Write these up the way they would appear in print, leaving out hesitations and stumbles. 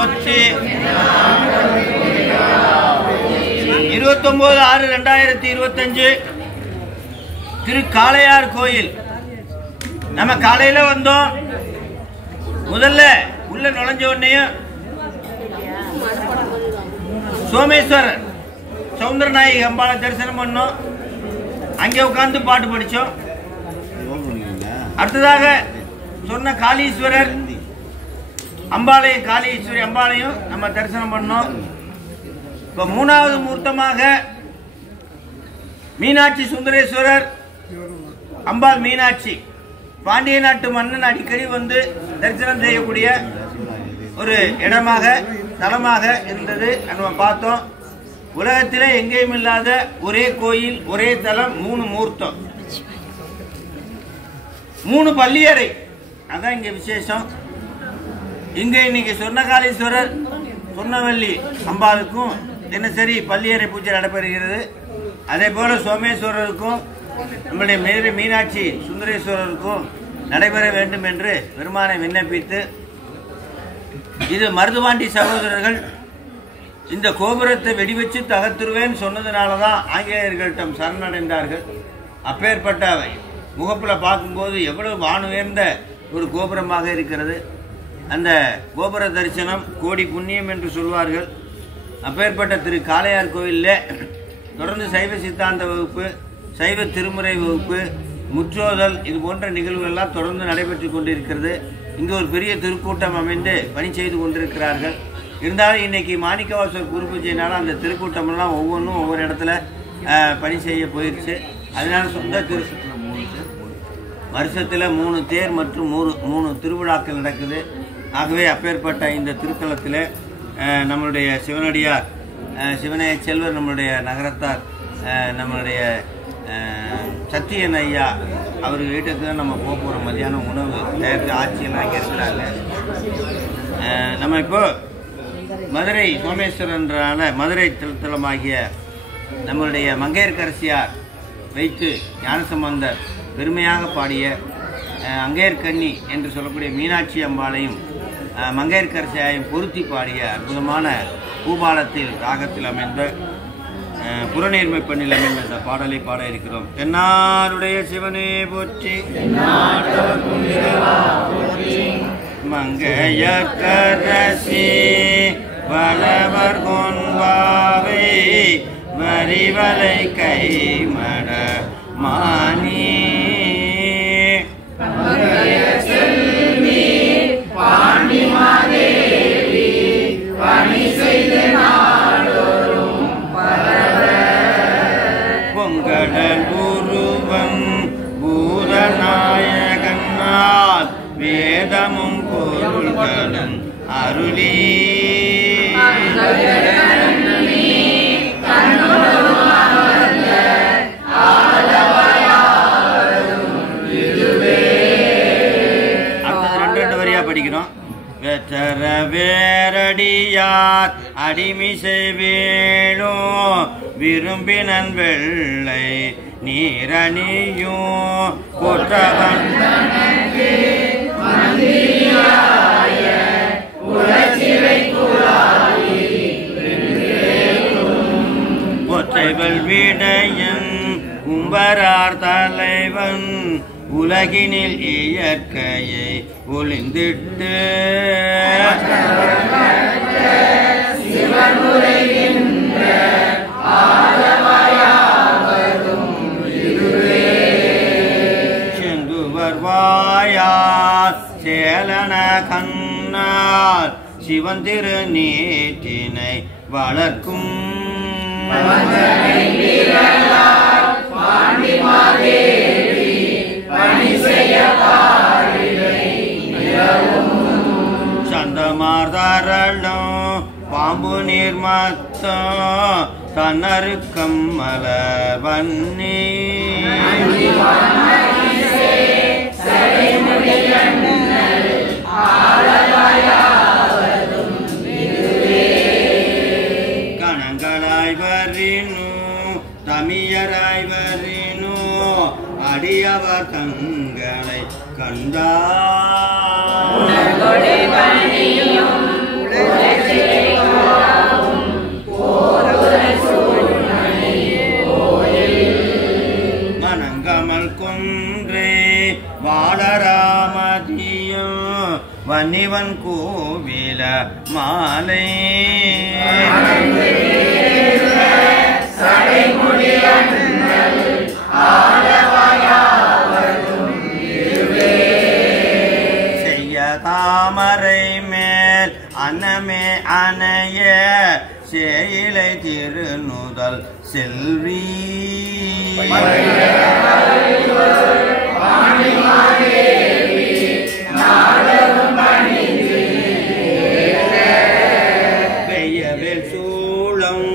போற்றி. 29/6/2025 திரு காளையார் கோயில். நம்ம காலையில வந்தோம். முதல்ல உள்ள நுழைஞ்ச உடனேயும் சோமேஸ்வரர் சௌந்தரநாயகி அம்பாளை தரிசனம் பண்ணோம். அங்கே உட்கார்ந்து பாட்டு படித்தோம். அடுத்ததாக சொன்ன காளீஸ்வரர் அம்பாளையும் காளீஸ்வரி அம்பாளையும் நம்ம தரிசனம் பண்ணோம். இப்போ மூணாவது மூர்த்தமாக மீனாட்சி சுந்தரேஸ்வரர் அம்பாள் மீனாட்சி பாண்டிய நாட்டு மன்னன் அடிக்கடி வந்து தரிசனம் செய்யக்கூடிய ஒரு இடமாக தலமாக இருந்தது. நம்ம பார்த்தோம். உலகத்திலே எங்கேயும் இல்லாத ஒரே கோயில், ஒரே தலம், 3 மூர்த்தம், 3 பள்ளியறை. அதான் இங்க விசேஷம். இங்க இன்னைக்கு சொர்ணகாளீஸ்வரர் சொர்ணவல்லி அம்பாளுக்கும் தினசரி பள்ளியறை பூஜை நடைபெறுகிறது. அதே போல சோமேஸ்வரருக்கும் நம்முடைய மீனாட்சி சுந்தரேஸ்வரருக்கும் நடைபெற வேண்டும் என்று பெருமானை விண்ணப்பித்து, இது மருதுபாண்டி சகோதரர்கள் இந்த கோபுரத்தை வெடி வச்சு தகர்த்துருவேன்னு சொன்னதுனாலதான் ஆங்கிலேயர்கள்ட்ட சரணடைந்தார்கள். அப்பேற்பட்ட முகப்புல பார்க்கும்போது எவ்வளவு வானுயர்ந்த ஒரு கோபுரமாக இருக்கிறது. அந்த கோபுர தரிசனம் கோடி புண்ணியம் என்று சொல்வார்கள். அப்பேற்பட்ட திரு காளையார் கோயிலில் தொடர்ந்து சைவ சித்தாந்த வகுப்பு, சைவ திருமுறை வகுப்பு, முற்றோதல், இது போன்ற நிகழ்வுகள் எல்லாம் தொடர்ந்து நடைபெற்று கொண்டிருக்கிறது. இங்கு ஒரு பெரிய திருக்கூட்டம் அமைந்து பணி செய்து கொண்டிருக்கிறார்கள். இருந்தாலும் இன்னைக்கு மாணிக்கவாசர் குரு பூஜையினால அந்த திருக்கூட்டமெல்லாம் ஒவ்வொன்றும் ஒவ்வொரு இடத்துல பணி செய்ய போயிடுச்சு. அதனால சொந்த வருஷத்தில் 3 தேர் மற்றும் 3 திருவிழாக்கள் நடக்குது. ஆகவே அப்பேற்பட்ட இந்த திருத்தலத்தில் நம்மளுடைய சிவனடியார் சிவனைய செல்வர் நம்மளுடைய நகரத்தார் நம்மளுடைய சத்தியன் ஐயா அவர் வீட்டுக்கு தான் நம்ம போகிற மதியானம் உணவு தயாரித்து ஆட்சியெல்லாம் இங்கே இருக்கிறாங்க. நம்ம இப்போ மதுரை சோமேஸ்வரன்றால மதுரை திருத்தலமாகிய நம்மளுடைய மங்கையர்க்கரசியார் வைத்து ஞானசம்பந்தர் பெருமையாக பாடிய அங்கையர்கண்ணி என்று சொல்லக்கூடிய மீனாட்சி அம்பாளையும் மங்கையர்க்கரசியாரையும் பொருத்தி பாடிய அற்புதமான பூபாலத்தில் ராகத்தில் அமைந்த புறநீர்மை பண்ணில் அமைந்த இந்த பாடலை பாட இருக்கிறோம். தென்னாருடைய சிவனே போற்றி, மங்கையர்க்கரசி வளவர் கொன்பாவை வரிவலை கைமட மானி பொங்கடல் உருவம் பூதநாயகனால் வேதமும் பொருள்களும் அருளி படிக்கிறோம். வெச்சர வேரடியார் அடிமிசை வேளும் விரும்பினன் வெள்ளை நீரணியும் கொற்றவன் கொற்றைவல் விடையன் கும்பரார் தலைவன் உலகினில் இயற்கையை ஒளிந்திட்டு செங்குவர் வாயார் சேலன கண்ணால் சிவன் திரு நீட்டினை வளர்க்கும் சந்தமார்தரளும் பாம்பு நீர்மத்தம் தன்னருக்கம் மலர் வன்னி கணங்களாய் வரினு தமியராய் வரினு அடியவர் தங்களை கண்டார் முனிவன் கோவில மாலை செய்ய தாமரை மேல் அன்னமே அணைய சேயிலை திருநுதல் செல்வி வெய்யவேல் சூளம்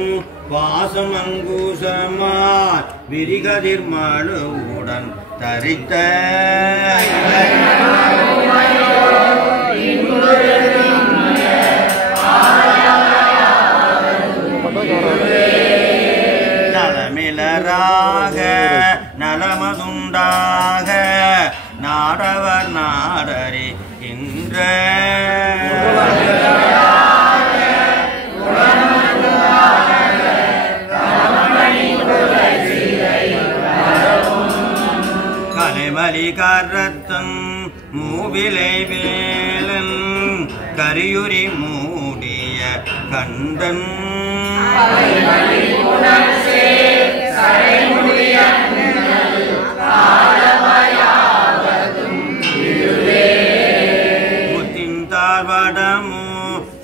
வாசம் அங்குசமார் விரிகதிர் மழுவுடன் தரித்த நலமிலராக நலமதுண்டாக நாடவர் நாடறி இன்ற கலைமலி கரத்தன் மூவிலை வேலன் கரியுரி மூடிய கண்டன் முத்தின் தாழ்வடமோ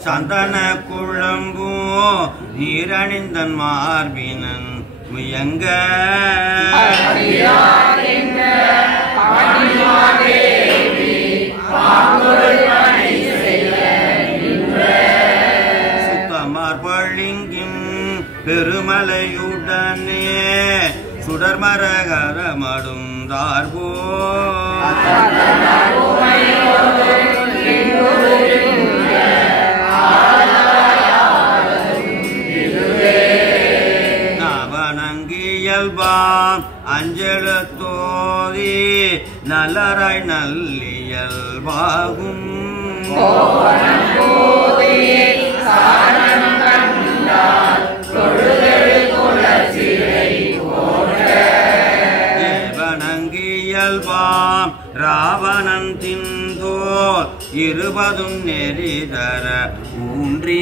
சந்தன குழம்போ நீரணிந்தன் மார்பினன் முயங்க சுத்தமார் பளிங்கின் பெருமலையுடனே சுடர்மரகரமடுந்தார்போ நவனங்கியல்பாம் அஞ்செழுத்தோதி நல்லராய் நல்லியல்பாகும் தேவனங்கியல்பாம் ராவணன் தின்தோர் இருபதும் நெறிதர ஊன்றி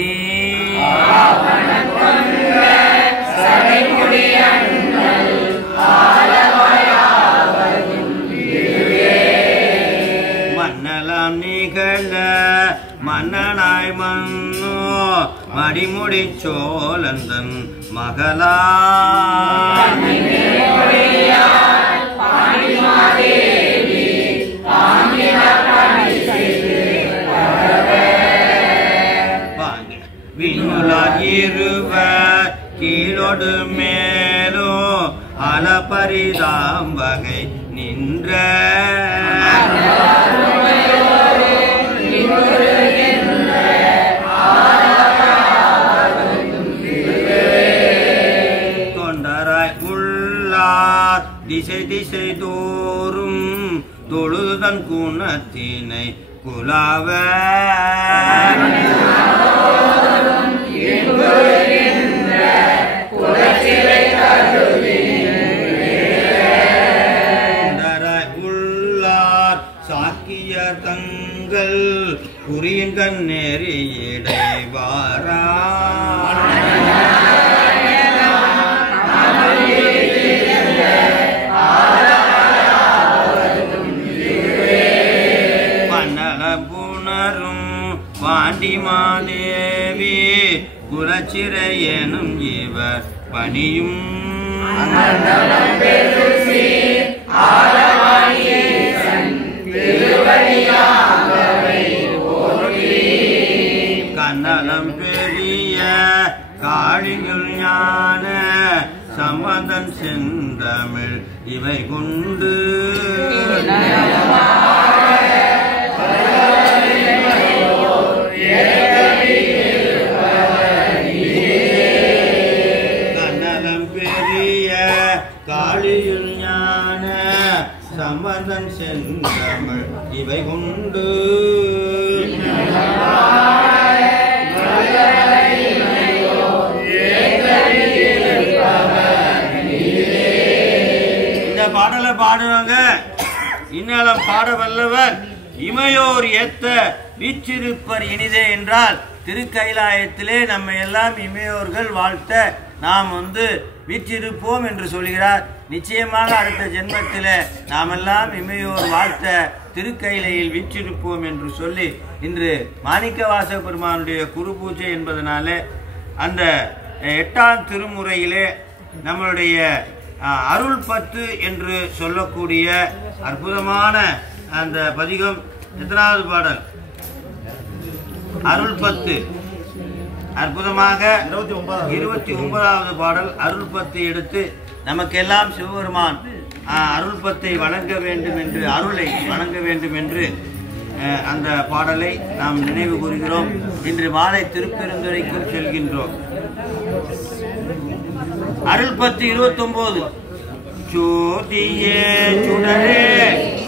மன்னலாம் நிகழ மன்னனாய் மன்னோ மடிமுடி சோழந்தன் மகளா விண்ணுளார் இருவர் கீழோடு மேலோ அலப்பரிதாம் வகை நின்ற தொண்டராய் உள்ளார் திசை திசை தோறும் தொழுதன் குணத்தினை குலாவ உள்ளார் சாக்கியர் தங்கள் குறியின் கண்ணெறியிடை வாரா பாண்டிமாதேவி குலச்சிறை எனும் இவர் பணியும் கண்ணலம் பெரிய காளிகள் ஞான சம்பந்தன் செந்தமிழ் இவை கொண்டு காளியுள் ஞான சம்பந்தன் செந்தமிழ் இவை கொண்டு இந்த பாடலை பாடுவாங்க. இந்நேரம் பாட வல்லவர் இமையோர் ஏத்த வீற்றிருப்பர் இனிதே என்றால் திருக்கைலாயத்திலே நம்ம எல்லாம் இமையோர்கள் வாழ்த்த நாம் வீற்றிருப்போம் என்று சொல்கிறார். நிச்சயமாக அடுத்த ஜென்மத்தில் நாமெல்லாம் இமையோர் வாழ்த்த திருக்கைலையில் வீற்றிருப்போம் என்று சொல்லி இன்று மாணிக்கவாசக பெருமானுடைய குரு பூஜை என்பதனாலே அந்த 8ஆம் திருமுறையிலே நம்மளுடைய அருள் 10 என்று சொல்லக்கூடிய அற்புதமான அந்த பதிகம் எத்தனாவது பாடல்? அருள் 10. அற்புதமாக 29வது பாடல் அருள் 10 எடுத்து நமக்கெல்லாம் சிவபெருமான் அருள் 10 வழங்க வேண்டும் என்று, அருளை வழங்க வேண்டும் என்று அந்த பாடலை நாம் நினைவு கூறுகிறோம். இன்று மாலை திருப்பெருந்துறைக்கும் செல்கின்றோம். அருள் 10 29. ஜோதியே சுடரே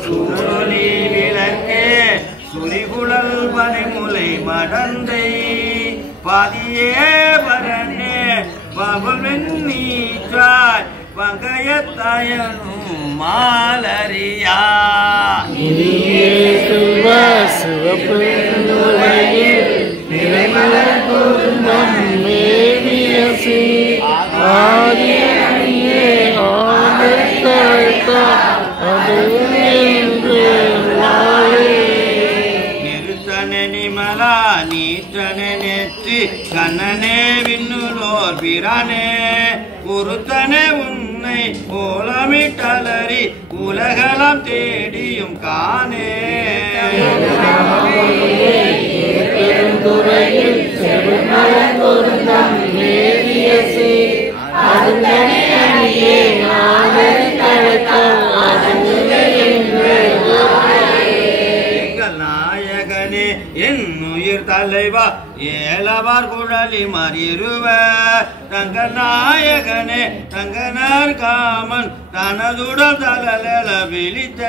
சுடொளி விளக்கே சுரிகுழல் பனைமுலை மடந்தை பாதியே பரனே பகவன் நீற்றாய் பங்கையத்தாயனும் மாலரியா நிறுத்தனே நிமலா நீற்றனே நெற்றி கண்ணனே விண்ணுலோர் பிரானே உறுத்தனே உன்னை ஓலமிட்டலறி உலகலாம் தேடியும் காணே எங்கள் நாயகனே என் உயிர் தலைவா ஏலவார் குழலி மறிருவ தங்கள் நாயகனே தங்கனார் காமன் தனதுடன் தலல விழித்த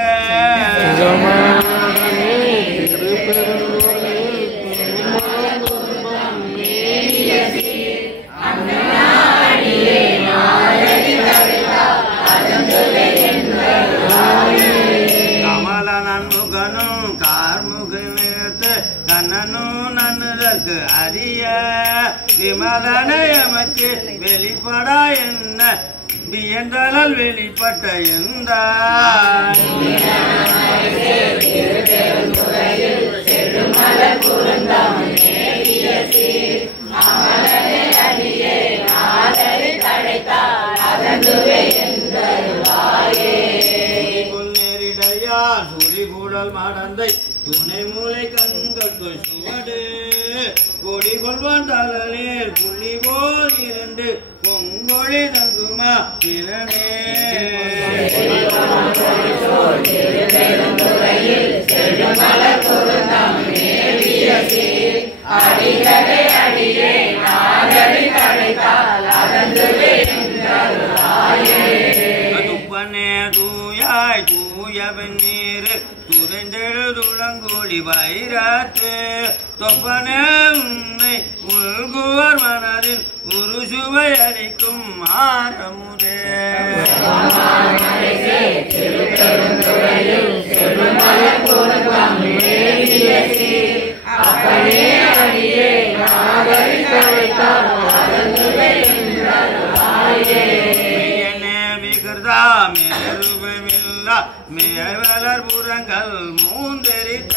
கமல நன்முகனும் கார்முகத்து கண்ணனும் நன்னுதற்கு அறிய விமலனை எமக்கு வெளிப்படா என்ன வியந்தலால் வெளிப்பட்ட எந்த சுரிகுழல் மடந்தை துணை மூளை கண்களுக்கு சுவடு கொடி கொள்வான் தலனில் புள்ளி போல் 2 பொங்கொழி தங்குமா திறனே துப்பனே தூயாய் தூயவன் நீர் துறைந்தெழுதுளங்கோடி வைராத்து தொப்பனே உன்னை உள்குவர் மனதில் ஒரு சுவை அளிக்கும் ஆரமுதே மேவலர் புறங்கள் மூந்தெரித்த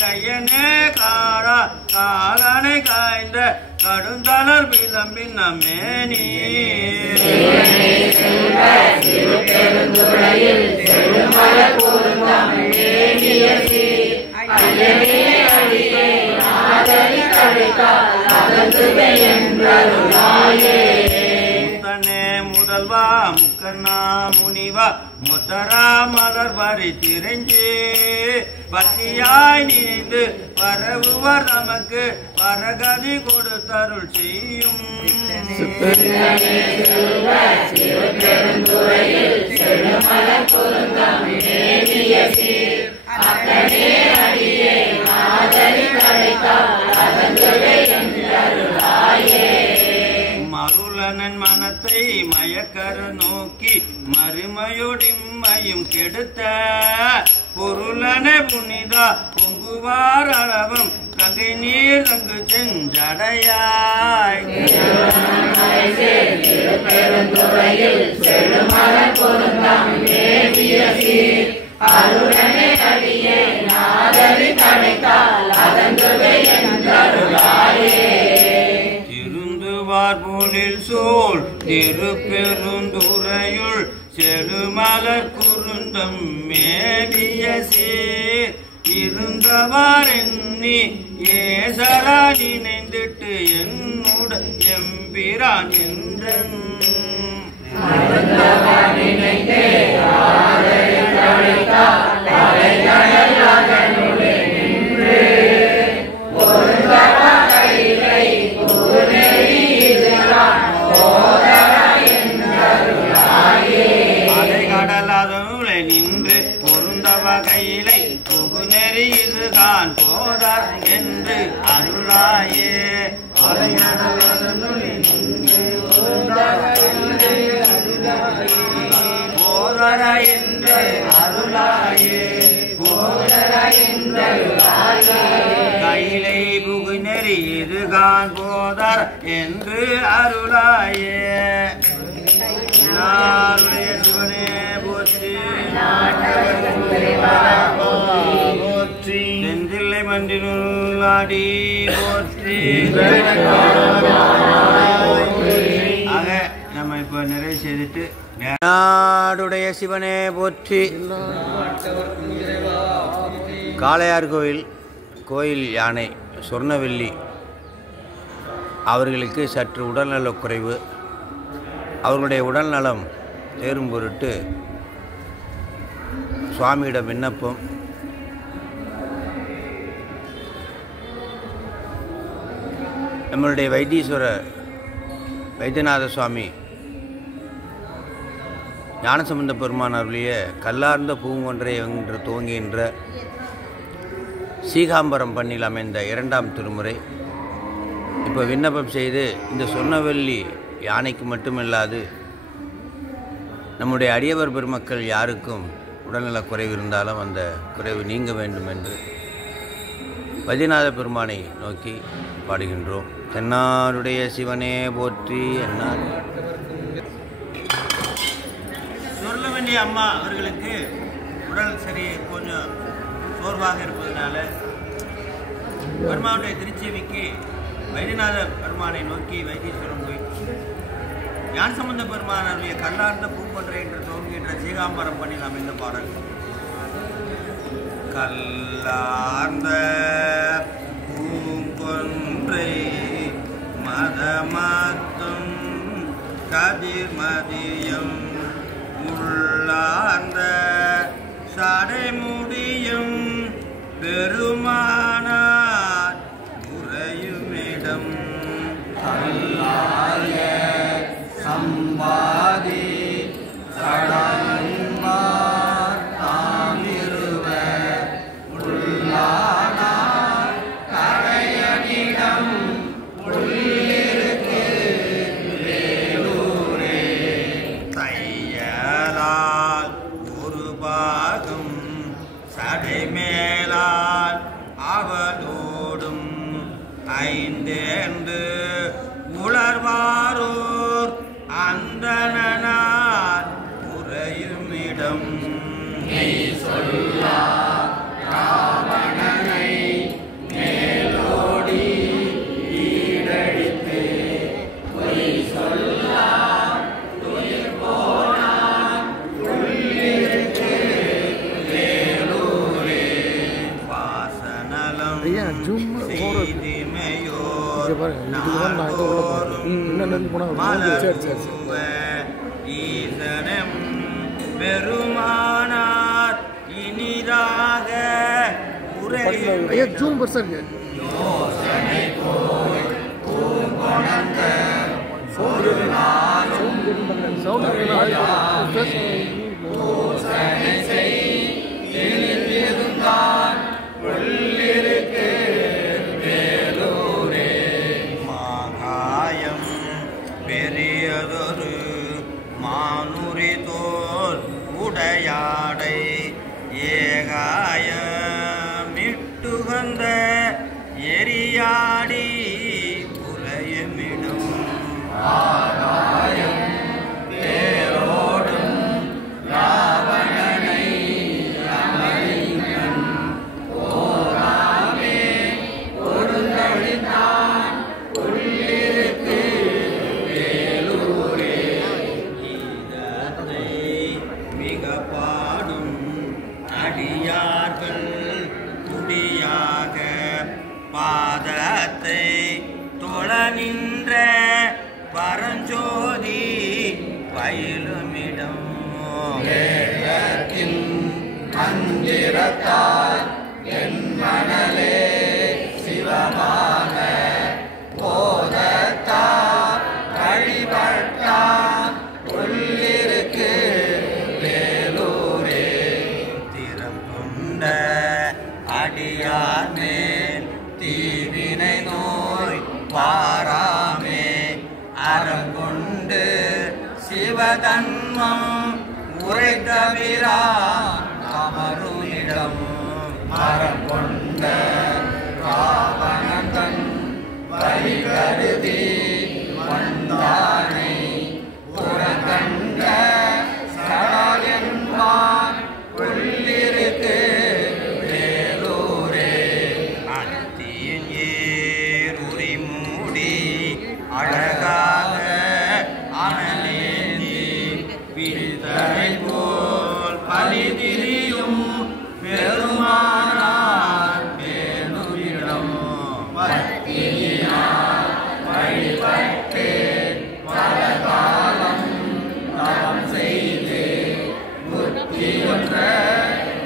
கையனே காடா காலனை காய்ந்த கடுந்தளர் விளம்பின் மேனி முதல்வா முக்கண்ணா முனிவா முத்தரா மலர் வரி திரைஞ்சு பத்தியாய் நீந்து பரவுவர் நமக்கு பரகதி கொடுத்தருள் செய்யும் மருளனன் மனத்தை மயக்கர நோக்கி மறுமையொடிம்மையும் கெடுத்த பொருளன புனிதா பொங்கு திருந்துவார் அளவம் கங்கை நீர் தங்கு செஞ்சடையாய் திருந்துவார் போலில் சோல் திருப்பெருந்துறையுள் செழுமலர் குருந்தம் மேவிய சீர் இருந்தவார் எண்ணி ஏசரா நினைந்திட்டு என்னுட எம்பிரான் என்றன் கடலாதனுளை நின்று பொருந்தவ கையிலை புகுநெறி இதுதான் போதார் என்று அருளாயே போதர என்று அருளாயே கையிலை புகுநெறி இதுதான் போதார் என்று அருளாயே நாருடைய சிவனே போற்றி போற்றி செந்தில்லை மன்றினுள்ளாடி போற்றி. ஆக நம்ம இப்ப நிறைவு செய்துட்டு நாடுடைய சிவனே போற்றி. காளையார் கோயில் யானை சொர்ணவெள்ளி அவர்களுக்கு சற்று உடல்நலக் குறைவு. அவர்களுடைய உடல்நலம் தேரும் பொருட்டு சுவாமியிடம் விண்ணப்பம். நம்மளுடைய வைத்தியநாத சுவாமி ஞானசம்பந்த பெருமான் அருளிய கல்லார்ந்த பூங்கொன்றை என்று துவங்குகின்ற சீகாம்பரம் பண்ணில் அமைந்த 2ஆம் திருமுறை இப்போ விண்ணப்பம் செய்து இந்த சொர்ணவெள்ளி யானைக்கு மட்டுமில்லாது நம்முடைய அடியவர் பெருமக்கள் யாருக்கும் உடல்நலக் குறைவு இருந்தாலும் அந்த குறைவு நீங்க வேண்டும் என்று வைத்தியநாத பெருமானை நோக்கி பாடுகின்றோம். தென்னாடுடைய சிவனே போற்றி. என்னால் சொர்ணவெள்ளி அம்மா அவர்களுக்கு உடல் சரி கொஞ்சம் சோர்வாக இருப்பதனால பெருமானுடைய திருச்சேவிக்கு வைத்தியநாத பெருமானை நோக்கி வைத்தீஸ்வரன் போய் ஞானசம்பந்த பெருமானுடைய கல்லார்ந்த பூங்கொன்றை என்று துவங்குகின்ற சீகாம்பரம் பண்ணில் அமைந்த பாடல். கல்லார்ந்த பூங்கொன்றை மதமாத்தும் கதிர்மதியம் உள்ளார்ந்த சடைமுடியும் பெருமானார் உறையுமிடம் கல்லாய சம்பாதி சடங்கார் தாமிருவ உள்ளானார் கரையனிடம் உள்ளிருக்கு வேலூரே தையலால் ஒரு பாகம் சடைமேலால் அவளோடும் ஐந்தேந்து உளர்வாரூர் அந்தனார் உறையுமிடம் சொல்லா ராவணனை மேலோடி ஈடழித்து பொய் சொல்லா துயில் போனான் உள்ளிருக்கு வேலூரே வாசனலம் செய்திமையோர் ஈசனம் பெருமானார் இனிதாக யோசனை போய் பூங்கொணர்ந்த யோசனை செய்திருந்தான் உள்ளிருக்கு வேலூரே மாகாயம் பெரியதொரு மானுரி தோல் உடையாடை ஏகாய மிட்டுக பல நின்ற பரஞ்சோதி பயிலுமிடம் மந்திரத்தால் என் மணலே சிவமான போதத்தால் வழிபட்டான் உள்ளிருக்கு வேலூரே திறம் கொண்ட அடியார் மேல் தீவினை நோய் பாராமே அறம் கொண்டு சிவதன்மம் உரைத்தவிரா அமருமிடம் மரம் கொண்ட ராவணன் வழி கருதி வந்தானை புறக்கண்ட சடாயன்மான் உள்ளிருக்கு வேலூரே அத்தியின் ஏறுரி மூடி அழகாக அனலேந்தி விழித்தலை போல் பலிதிரியும் பெருமானார் வேணுமிடம் பத்தினியார் வழிபட்டு பல காலம் தவம் செய்து புத்தியொன்ற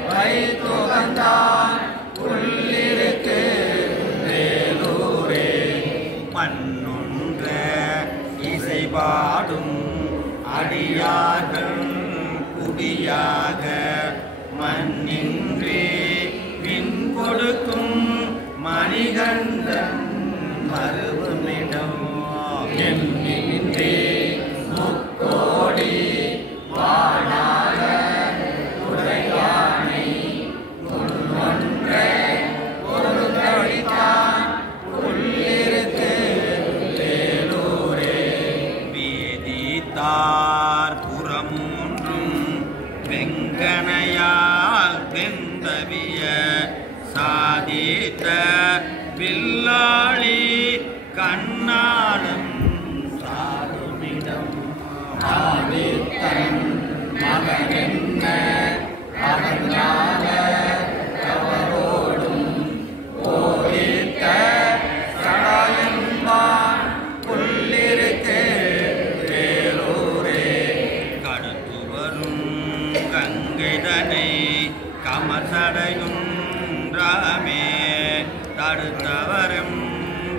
வைத்துகந்தான் உள்ளிருக்கு வேலூரே மண்ணொன்ற இசை பாடும் அடியார்கள் குடியாக மண்ணின்றி பின் கொடுக்கும் மணிகண்டன் மறுபுமிடம் எண்ணின்றி முக்கோடி வாழாக உரையானை ஒன்றே ஒரு கழித்தான் உள்ளிருக்கு வேலூரே வேதித்தார் புறமூன்றும் வெங்கனையால் வெந்தவிய சாதித்த வில்லாளி கண்ணாலும் சாருமிடம் ஆதித்தன் மகனென்ன அவஞான அவரோடும் போதித்த சடாயன்மான் உள்ளிருக்கு வேலூரே கடுத்து வரும் கங்கைதனை கமசடையும் ராமே தடுத்தவரும்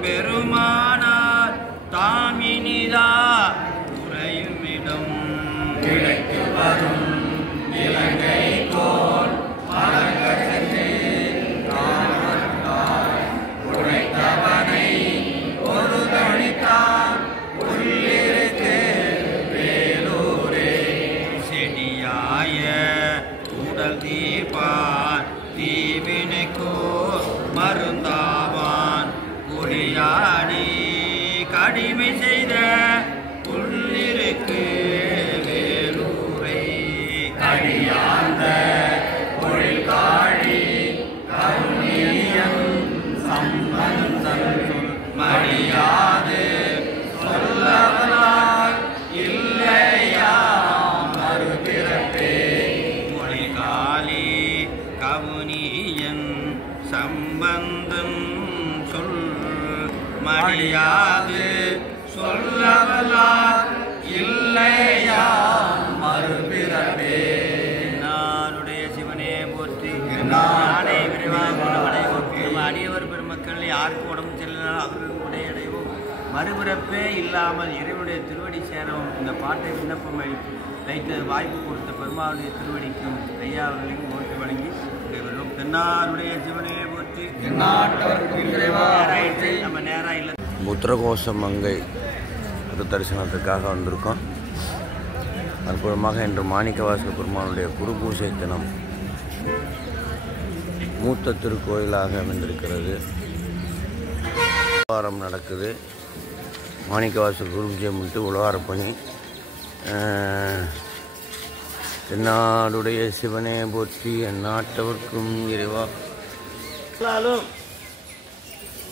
பெருமானார் தாமினிதா உறையுமிடம் கிடைத்து வரும் இலங்கை கோல் மலங்க சென்று காணத்தாய் உழைத்தவனை ஒரு கணித்தான் உள்ளிருக்கு வேலூரே செடியாய உடல் தீபான் தீவினைக்கோ மருந்தாவான் குறியாடி கடிமை செய்த உள்ளிருக்கு வேலூரை அடியாந்த பொழில்காழி கருணியன் சம்பந்தன் மடியாது சொல்லவனாய் இல்லையா மறுபிறப்பே மொழிகாலி கவுனியன் சம்பந்தம் சொல் மடியாது சொல்லவலார் இல்லையா மறுபிறப்பே நானுடைய சிவனே போற்றி நானே நானே விரைவாக குணமடைவோம் அடியவர் பெருமக்கள் யாருக்கு உடம்பு செல்லினால் அவர்களுக்கு உடையடைவோம் மறுபிறப்பே இல்லாமல் இறைவனுடைய திருவடி சேரவும் இந்த பாட்டை விண்ணப்பம் வைத்த வாய்ப்பு கொடுத்த பெருமாளுடைய திருவடிக்கும் ஐயா அவர்களையும் ஓட்டு வழங்கி விடைபெறும். தென்னாருடைய சிவனே போற்றி நாட்டவர்க்கும் இறைவா போற்றி. நம்ம நேராக இல்லை உத்தரகோச மங்கை தரிசனத்துக்காக வந்திருக்கோம். அற்புதமாக இன்று மாணிக்கவாசக பெருமானுடைய குரு பூசை தினம் மூத்த திருக்கோயிலாக அமைந்திருக்கிறது. உலவாரம் நடக்குது. மாணிக்கவாசக குரு பூஜை முன்னிட்டு உலவார பணி. தென்னாடுடைய சிவனே போற்றி எந்நாட்டவர்க்கும் இறைவா.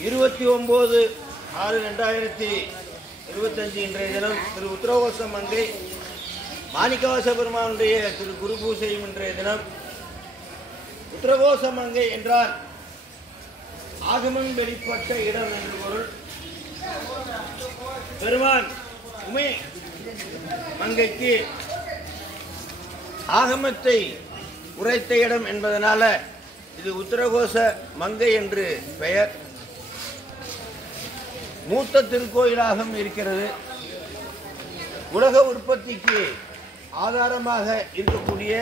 29/6/2025 இன்றைய தினம் திரு உத்தரகோச மங்கை மாணிக்கவாச பெருமானுடைய திரு குரு பூசையும் இன்றைய தினம். உத்தரகோச மங்கை என்றால் ஆகமம் வெளிப்பட்ட இடம் என்று பொருள். பெருமான் உமை மங்கைக்கு ஆகமத்தை உரைத்த இடம் என்பதனால இது உத்தரகோச மங்கை என்று பெயர். மூத்த திருக்கோயிலாக இருக்கிறது. உலக உற்பத்திக்கு ஆதாரமாக இருக்கக்கூடிய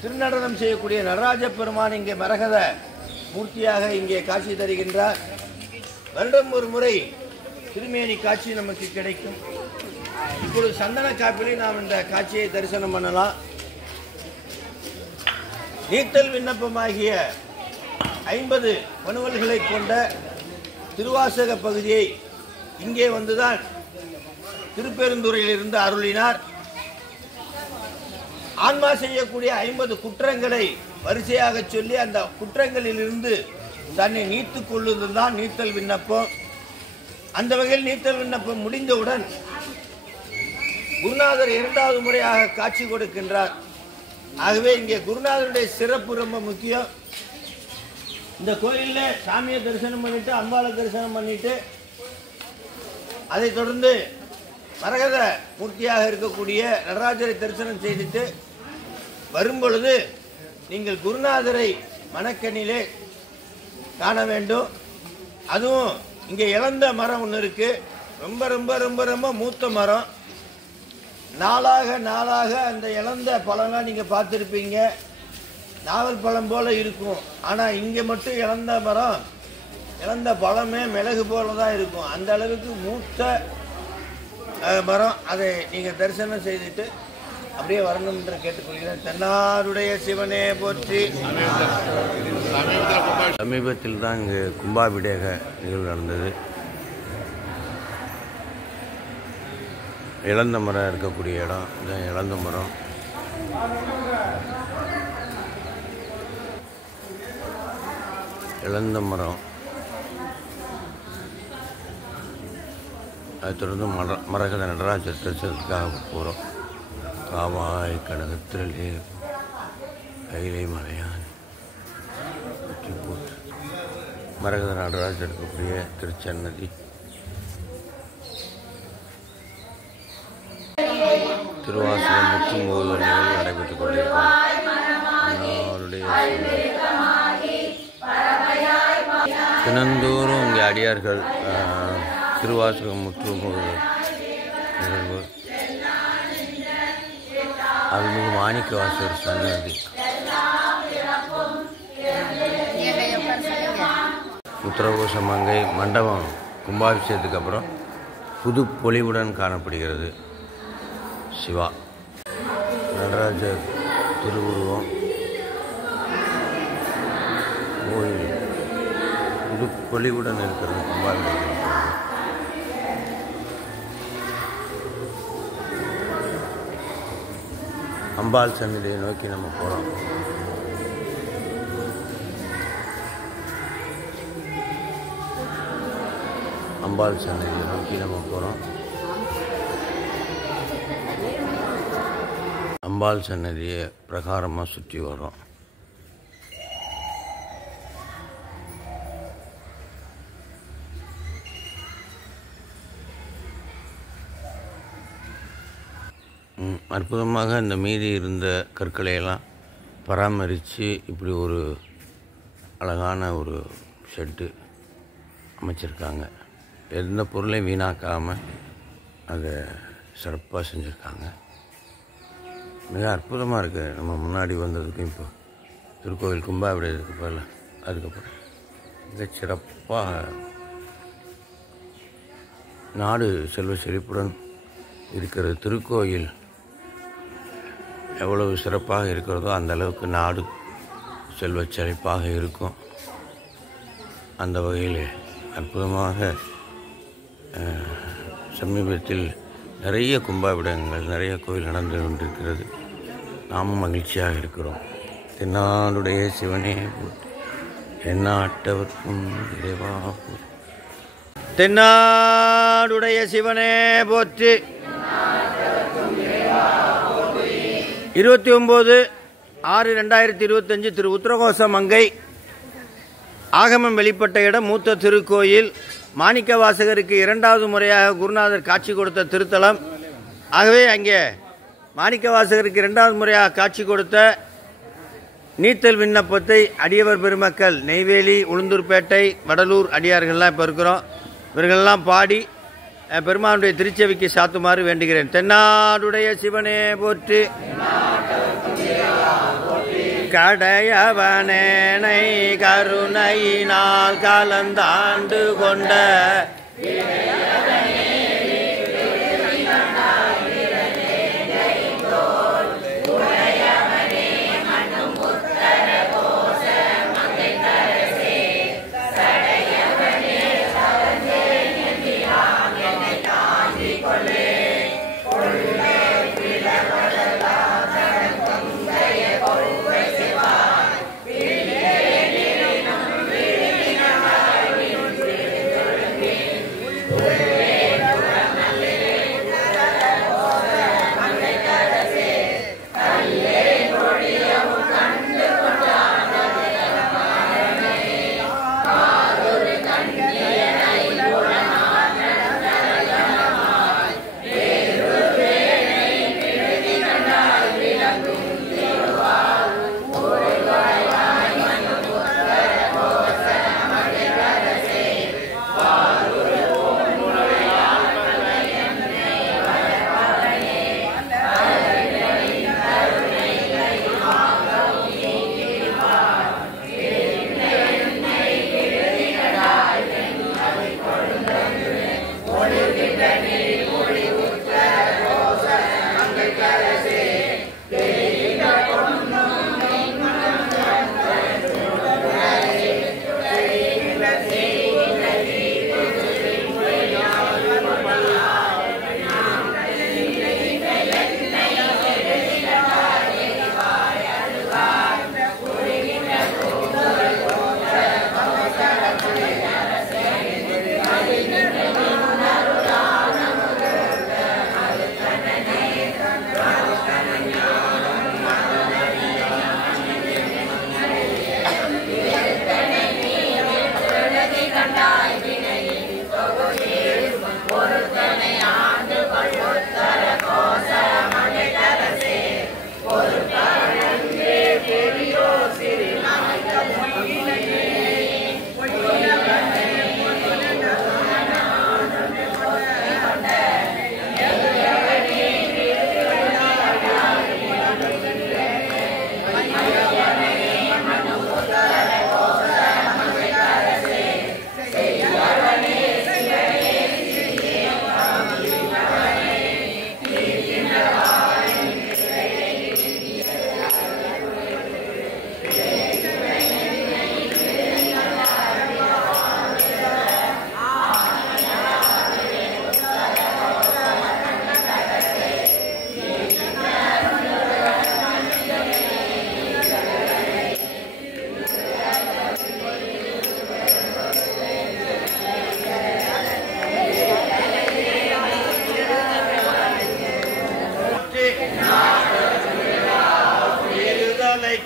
திருநடனம் செய்யக்கூடிய நடராஜ பெருமான் இங்கே மரகத மூர்த்தியாக இங்கே காட்சி தருகின்றார். வருடம் ஒரு முறை திருமேனி காட்சி நமக்கு கிடைக்கும். இப்பொழுது சந்தன காப்பிலே நாம் இந்த காட்சியை தரிசனம் பண்ணலாம். நீத்தல் விண்ணப்பமாகிய 50 மனுவல்களை கொண்ட திருவாசக பகுதியை இங்கே வந்துதான் திருப்பெருந்துறையிலிருந்து அருளினார். ஆன்மா செய்யக்கூடிய 50 குற்றங்களை வரிசையாக சொல்லி அந்த குற்றங்களிலிருந்து தன்னை நீத்துக் கொள்ளுவதுதான் நீத்தல் விண்ணப்பம். அந்த வகையில் நீத்தல் விண்ணப்பம் முடிந்தவுடன் குருநாதர் 2வது முறையாக காட்சி கொடுக்கின்றார். ஆகவே இங்கே குருநாதருடைய சிறப்பு ரொம்ப முக்கியம். இந்த கோயிலில் சாமியை தரிசனம் பண்ணிட்டு அம்பாளை தரிசனம் பண்ணிட்டு அதை தொடர்ந்து மரகத மூர்த்தியாக இருக்கக்கூடிய நடராஜரை தரிசனம் செய்துட்டு வரும்பொழுது நீங்கள் குருநாதரை மணக்கண்ணிலே காண வேண்டும். அதுவும் இங்கே இழந்த மரம் ஒன்று இருக்கு. ரொம்ப ரொம்ப ரொம்ப ரொம்ப மூத்த மரம். நாளாக அந்த இழந்த பழம்லாம் நீங்கள் பார்த்துருப்பீங்க. நாவல் பழம் போல இருக்கும். ஆனால் இங்கே மட்டும் இழந்த மரம், இழந்த பழமே மிளகு போல தான் இருக்கும். அந்த அளவுக்கு மூத்த மரம். அதை நீங்கள் தரிசனம் செய்துட்டு அப்படியே வரணும் என்று கேட்டுக்கொள்கிறேன். தென்னாடுடைய சிவனே போற்றி. சமீபத்தில் தான் இங்கு கும்பாபிஷேக நிகழ்வு நடந்தது. இழந்த மரம் இருக்கக்கூடிய இடம் இதான். இழந்த மரம் அதை தொடர்ந்து மரகத நடராஜர் தரிசனத்துக்காக போகிறோம். காவாய் கனகத்திரலே கைலை மலையான் போட்டு மரகத நடராஜர் இருக்கக்கூடிய திருச்சன்னதி. திருவாசகம் முற்றும் போது நிகழ்வு நடைபெற்றுக் கொண்டிருக்கிறோம். தினந்தோறும் இங்கே அடியார்கள் திருவாசகம் முற்றும் போது நிகழ்வு. அருள்மிகு மாணிக்க வாசகர் சன்னதி. உத்தரகோச மங்கை மண்டபம் கும்பாபிஷேகத்துக்கு அப்புறம் புது பொலிவுடன் காணப்படுகிறது. சிவா நடராஜர் திருவுருவம் கோயில் புது பொலிவுடன் இருக்கிறது. கும்பாபிஷேகம் அம்பாள் சன்னதியை நோக்கி நம்ம போகிறோம். அம்பாள் சன்னதியை நோக்கி நம்ம போகிறோம். அம்பாள் சன்னதியை பிரகாரமாக சுற்றி வரோம். அற்புதமாக இந்த மீதி இருந்த கற்களையெல்லாம் பராமரித்து இப்படி ஒரு அழகான ஒரு ஷெட்டு அமைச்சிருக்காங்க. எந்த பொருளையும் வீணாக்காமல் அதை சிறப்பாக செஞ்சுருக்காங்க. மிக அற்புதமாக இருக்குது. நம்ம முன்னாடி வந்ததுக்கும் இப்போ திருக்கோவில் கும்பாபிஷேகத்துக்கு போகல, அதுக்கப்புறம் மிக சிறப்பாக நாடு செல்வ செழிப்புடன் இருக்கிற திருக்கோயில் எவ்வளவு சிறப்பாக இருக்கிறதோ அந்த அளவுக்கு நாடு செல்வ செழிப்பாக இருக்கும். அந்த வகையில் அற்புதமாக சமீபத்தில் நிறைய கும்பாபிஷேகங்கள், நிறைய கோயில் நடந்து கொண்டிருக்கிறது. நாமும் மகிழ்ச்சியாக இருக்கிறோம். தென்னாடுடைய சிவனே போற்றி, எந்நாட்டவர்க்கும் இறைவா போற்றி. தென்னாடுடைய சிவனே போற்றி. 29/6/2025 திரு உத்தரகோச மங்கை ஆகமம் வெளிப்பட்ட இடம் மூத்த திருக்கோயில் மாணிக்க வாசகருக்கு 2வது முறையாக குருநாதர் காட்சி கொடுத்த திருத்தலம். ஆகவே அங்கே மாணிக்க வாசகருக்கு 2வது முறையாக காட்சி கொடுத்த நீத்தல் விண்ணப்பத்தை அடியவர் பெருமக்கள் நெய்வேலி, உளுந்தூர்பேட்டை, வடலூர் அடியார்கள்லாம் இப்போ இருக்கிறோம். இவர்களெல்லாம் பாடி பெருமானுடைய திருச்செவிக்கு சாத்துமாறு வேண்டுகிறேன். தென்னாடுடைய சிவனே போற்றி, கடையவனேனை கருணையினால் கலந்தாண்டு கொண்ட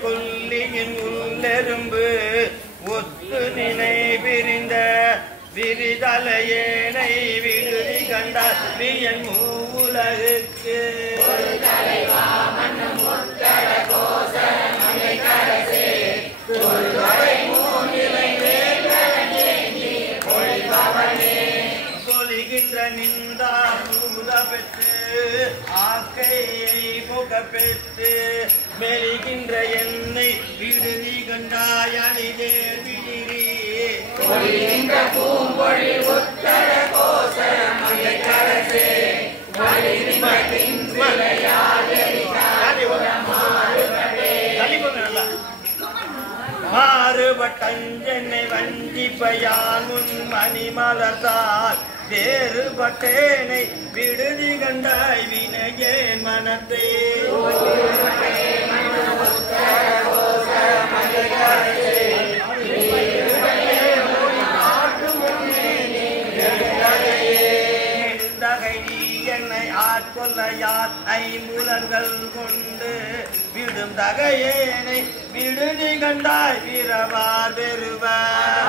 கொல்லியின் உள்ளெரும்பு ஒத்து நினை விரிந்த விரிதலையேனை விடுதி கண்டார் வியன் மூவுலகுக்கு சொல்கின்ற நின்றார் பெற்று ஆக்கையை புகப்பெற்று மெலிகின்ற என்னை விடுதி கண்டாய் அணிதே விழிரி பூம்பொழி உத்தர கோச மலைக்கரசே மாறுபட்டஞ்சென்னை வஞ்சிப்பையான் முன் மணிமலர்த்தால் வேறுபட்டேனை விடுதி கண்டாய் வினையேன் மனத்தை என்னை ஆட்கொள்ளையார் ஐம்புலன்கள் கொண்டு விடும் தகையேனை விடுதி கண்டாய் வீரவார் பெறுவார்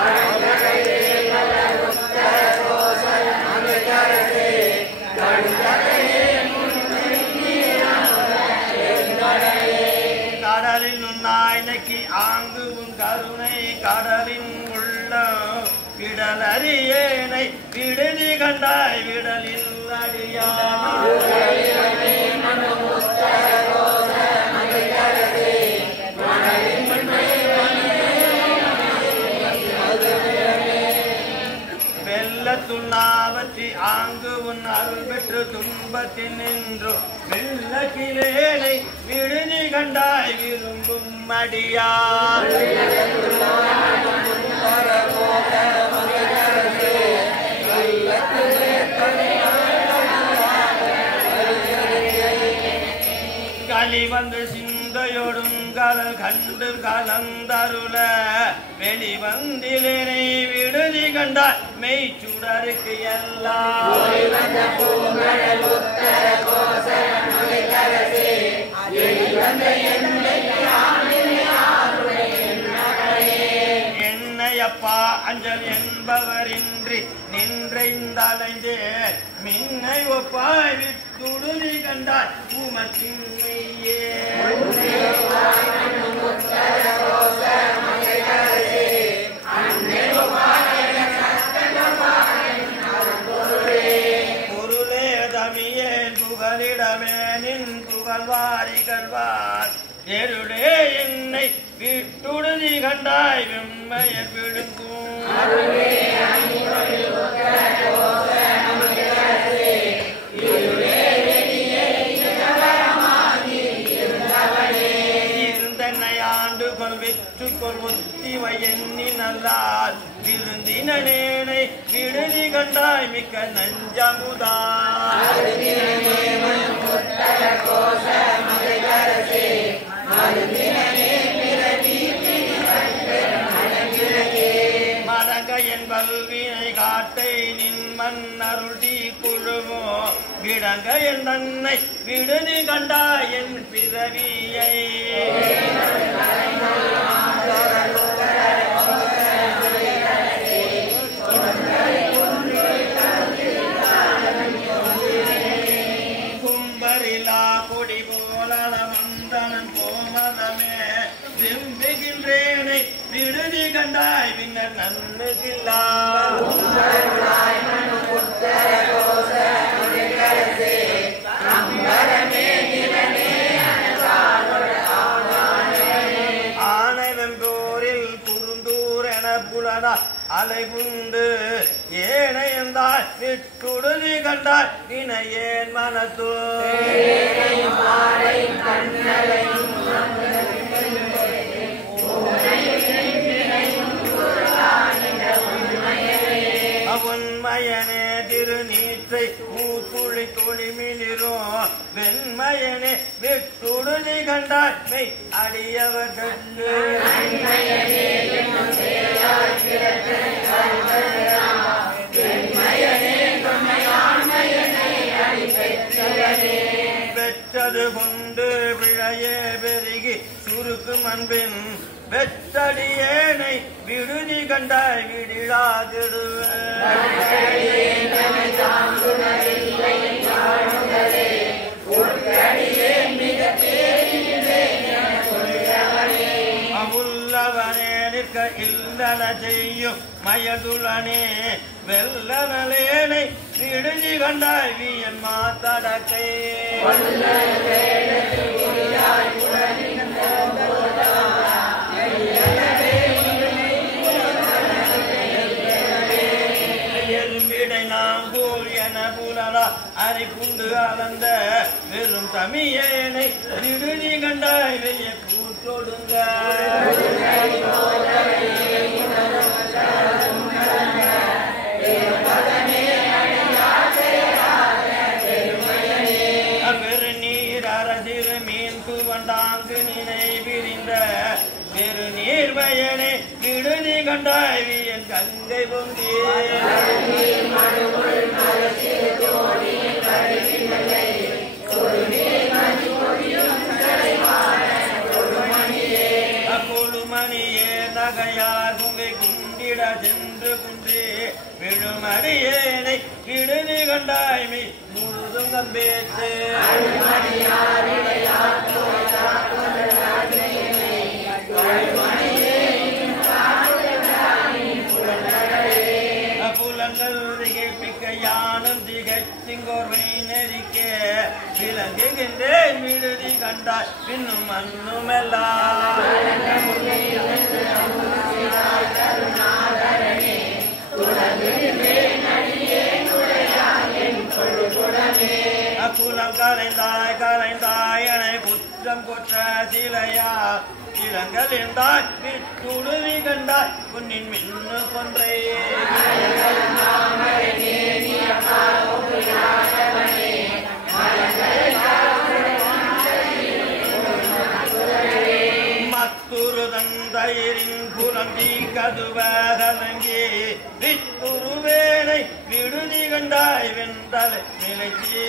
கண்டாய் விடலில் அடியா வெள்ளத்துள்ளாவற்றி ஆங்கு உன் அருள் பெற்று துன்பத்தில் நின்று வெள்ளக்கிலேனை விடுதி கண்டாய் விரும்பும் அடியா களி வந்து சிந்தையோடும் கலல் கண்டு கலந்தருள வெளிவந்திலேனை விடுதி கண்டாய் மெய் சுடருக்கு எல்லாம் என்னையப்பா அஞ்சல் என்பவரின்றி நின்றைந்தலைந்தே மின்னை ஒப்பாய் விட்டுடுதி கண்டாய் உமக்கின்மையே பொருளே தமியேன் புகலிடமே நின் புகழ்வாரி கல்வார் எருளே என்னை விட்டுடுதி கண்டாய் வெம்மையர் விழுக்கும் இருந்தன்னை ஆண்டு கொள் வெற்றுக்கொள் ஒத்திவை எண்ணி நல்லால் விருந்தினேனை விடுதி கண்டாய் மிக்க நஞ்சமுதா மடங்க என் பல்வினை காட்டை நின் மன்னருடி குழுமோ விடங்க என் தன்னை விடுதி கண்டாய் என் பிறவியை கும்பரிலா கொடி போலல மந்தனன் கோமதமே விரும்புகின்றேனை விடுதி கண்டாய் பின்னர் நன்னுகில்லா ஆனை வெம்போரில் குறுந்தூர் என புலனா அலைகுண்டு ஏனையந்தாய் விட்டுடுதி கண்டாய் வினையேன் மனத்தோ உன்மயனே திருநீற்றை ஊத்துளி தொழிமிலிரும் வெண்மயனே விட்டுடுதி கண்டாய் மெய் அடியவர்கண்டு பெற்றது கொண்டு பிழையே பெருகி சுருக்கும் அன்பின் வெற்றடியேனை விடுதி கண்டாய் விடிலாதிடுவே அவுள்ளவனே நிற்க இல்லன செய்யும் மயதுலனே வெல்லனலேனை விடுதி கண்டாய் வியன் மாத்தடக்கை எலும்பிடை நாம் போல் என புலனா அரிப்புண்டு அளந்த வெறும் தமியேனை விடுதி கண்டாய் வெய்ய கூட்டொடுங்க பெருநீர் அரசிறு மீன் துவண்டாங்கு நினைவிரிந்த பெருநீர்வயனை விடுதி கண்டாய் வியன் கங்கை பொங்கி அப்பொழுமணியே நகையார் பொங்கை குண்டிட சென்று குன்றே விழுமடியேனை விடுதி கண்டாய்மை முழுதும் கம்பேற்று புலங்கள் திகைப்பிக்க யார் திங்கோர்வை நெறிக்கே விளங்குகின்றேன் விடுதி கண்டாய் இன்னும் மண்ணுமெல்லாம் குலம் கலைந்தாய் கலைந்தாய் என குற்றம் கொற்ற சிலையா இளங்கள் என்றாய் விட்டுடுவி கண்டாய் உன்னின் மின்னு கொன்றை மத்துரு தந்தையரின் புலம்பி கதுவதலங்கி வித்துருவேனை விடுதி கண்டாய் வென்றல் நிலைச்சே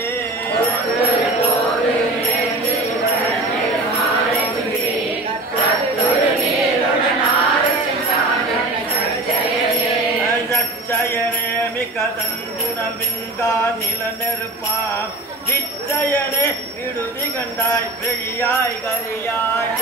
ஜயனே மிக்கதன் குணமின்கா நில நெருப்பாம் விச்சயனே விடுதி கண்டாய் வெளியாய் கரியாய்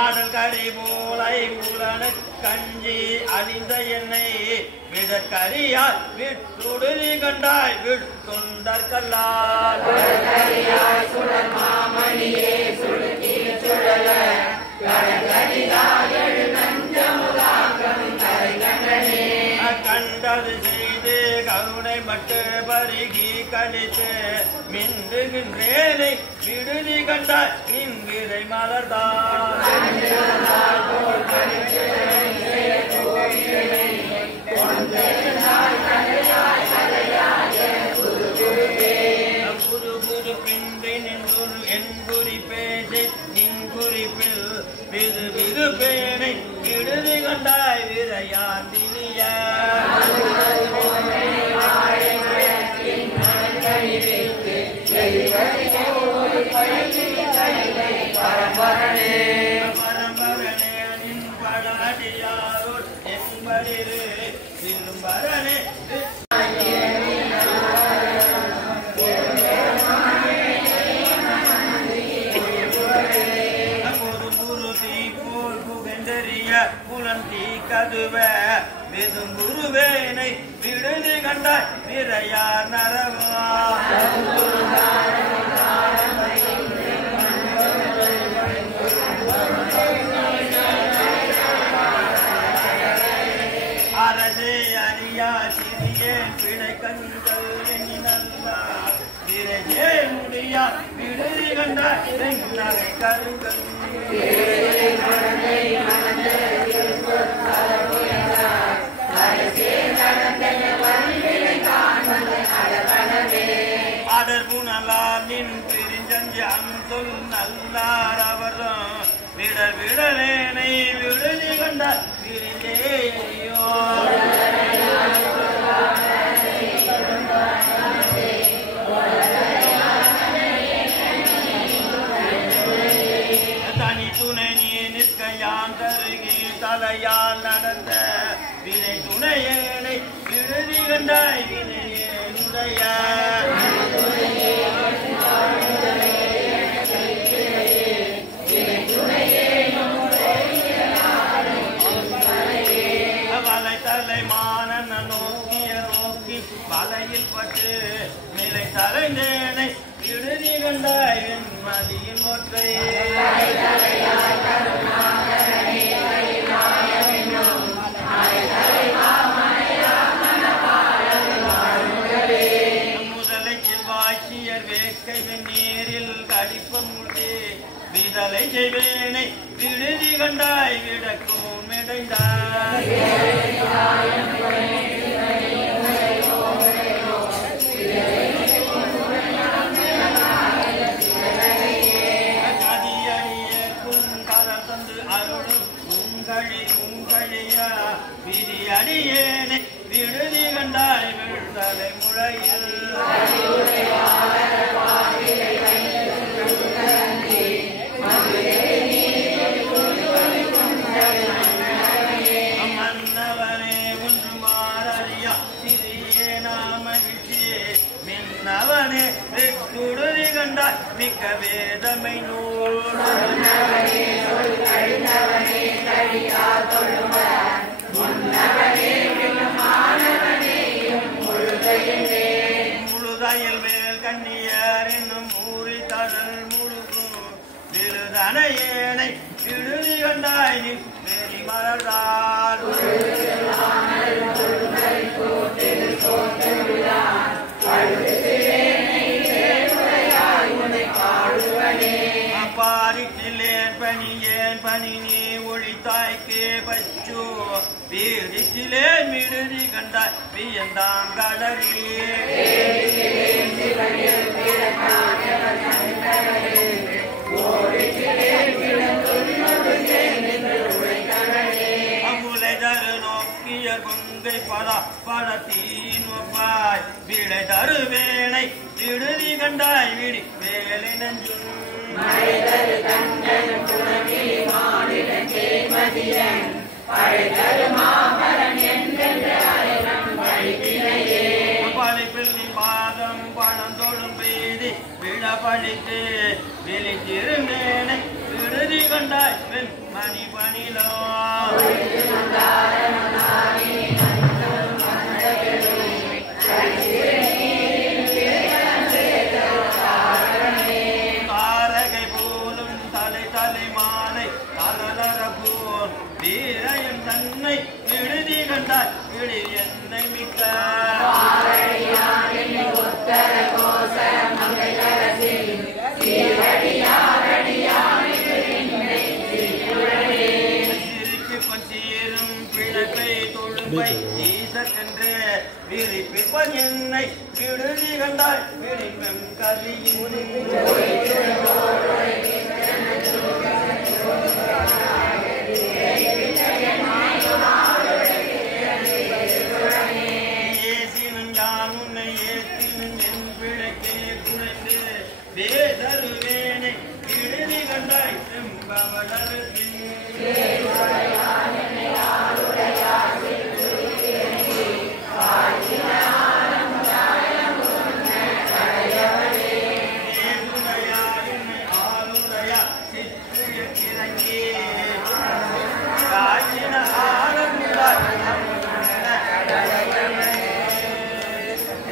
ஆடல் கரி மூளை புலன கஞ்சி அழிந்த என்னை விடற்கரியாய் விட்டுடுதி கண்டாய் விட்டுண்டர் கல்லால் கண்டது செய்து கருணை மட்டு பருகி கழித்து மின்றுகின்றேனை விடுதி கண்டாய் இன்கிறை மலர்தான் புது புது பின்றி நின்று என் குறிப்பேசி நின் குறிப்பில் விது விது பேனை விடுதி கண்டாய் விரையாந்தினிய பரம்பரனே நின் படாடியாரோர் என்பதிரு திரும்பரனே புலந்தி கதுவ விதுங்குருவேனை விடுதி கண்டாய் விரையா நரவா அரசே அறியா சிறியேன் பிழை கண்கள் எண்ணி நல்லா விரையே முடியா விடுதி கண்டாய் நகை கருங்கள் அடர் புனலால் நின் பிரிஞ்சஞ்சான் சொல் நல்லார் அவர்தான் விடல் விடலேனை விடுதி கண்டார் பிரிந்தேயோ தனி துணை நீ நிற்கையான் தருகி தலையால் நடந்த வினை துணையேனை விடுதி கண்டாய் வினையேனுடைய வலை தலை மானன் நோக்கிய நோக்கி வலையில் பட்டு நிலை தலைந்தேனை விடுதி கண்டாய் மதியின் ஒற்றை முதலை செவ்வாய்ச்சியர் வேட்கை நீரில் கடிப்பம் உள்ளே விதலை செய்வேனை விடுதி கண்டாய் விடக்கும் மிடைந்தாய் விதி அடியேனை விடுதி கண்டாய் விழுத்தலை முழையில் மன்னவனே ஒன்று மாறியா சிறியே நாமகிழ்ச்சியே மின்னவனே விடுதி கண்டாய் மிக்க வேதமை நூல் வேணை இடுதி கண்டாய் வேலி மலர்தான் பாரிட்டிலேன் பணி நீ ஒழித்தாய்க்கே பச்சு வீரிட்டிலேன் மிடுதி கண்டாய் வியந்தான் கடறி அமுலை தரு நோக்கிய கொங்கை படத்தீன் ஒப்பாய் விடை தரு வேணை இடுதி கண்டாய் விடி வேலை நஞ்சு பாதம் பணம் தொடும் பெய்தி விட பழித்து வெளித்திருந்தேனை விடுதி கண்டாய் மணி பணிலோ வீரையன் தன்னை விடுதி கண்டாய் விடி என்னை மிக்க சீரும் பிழப்பை தொழும்பை ஈசற்கென்று விரிப்பிப்பன் என்னை விடுதி கண்டாய் விடிப்பெம் கலியின் வேதருவேனை இறுதி கண்டாய் செம்பவளர்பின் ஆளுடையா சிற்றிறங்கி காய்ச்சின ஆரம்பித்தாய்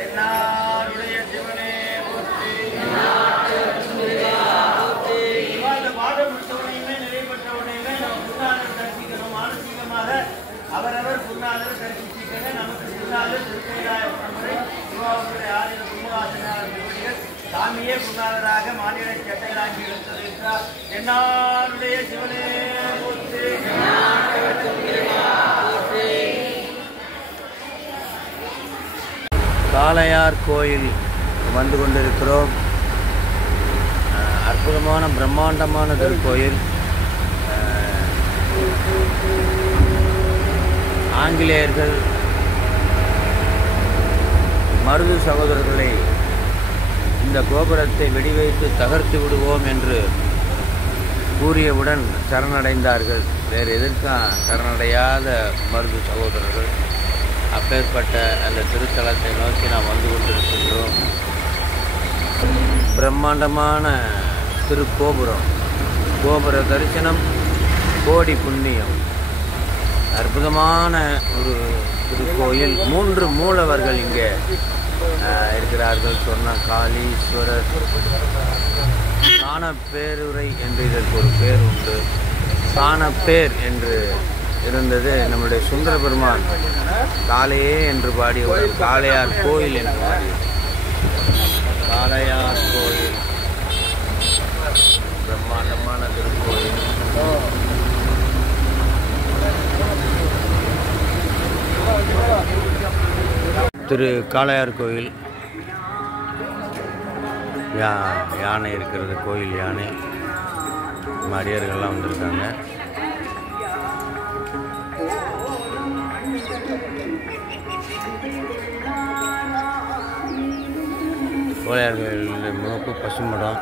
என்னாருடைய சிவனே அவரவர் குருநாதர் கற்பிச்சிருக்கிற நமக்கு குருநாதர் திருக்கையிலாய முறை சிவாவுடைய ஆதின குருநாதர் சாமியே குருநாதராக மாநில சட்டையிலாங்கி எடுத்திருக்கிறார். என்னாருடைய சிவனே போற்றி. காளையார் கோயில் வந்து கொண்டிருக்கிறோம். அற்புதமான பிரம்மாண்டமான திருக்கோயில். ஆங்கிலேயர்கள் மருது சகோதரர்களை இந்த கோபுரத்தை வெடிவைத்து தகர்த்து விடுவோம் என்று கூறியவுடன் சரணடைந்தார்கள். வேறு எதற்கும் சரணடையாத மருது சகோதரர்கள். அப்பேற்பட்ட அந்த திருத்தலத்தை நோக்கி நாம் வந்து கொண்டிருக்கின்றோம். பிரம்மாண்டமான திருக்கோபுரம். கோபுர தரிசனம் கோடி புண்ணியம். அற்புதமான ஒரு திருக்கோயில். 3 மூலவர்கள் இங்கே இருக்கிறார்கள். சொன்ன காளீஸ்வரர், காணப்பேருரை என்று இதற்கு ஒரு பேர் உண்டு. காணப்பேர் என்று இருந்தது நம்முடைய சுந்தர பெருமான் காளையே என்று பாடிய ஒரு காளையார் கோயில் என்று பாடியது. காளையார் கோயில் பிரம்மாண்டமான திருக்கோயில். திரு காளையார் கோயில். யானை இருக்கிறது. கோயில் யானை. அடியார்கள்லாம் வந்திருக்காங்க. கோளையார் கோயில் முகப்பு பசுமடம்.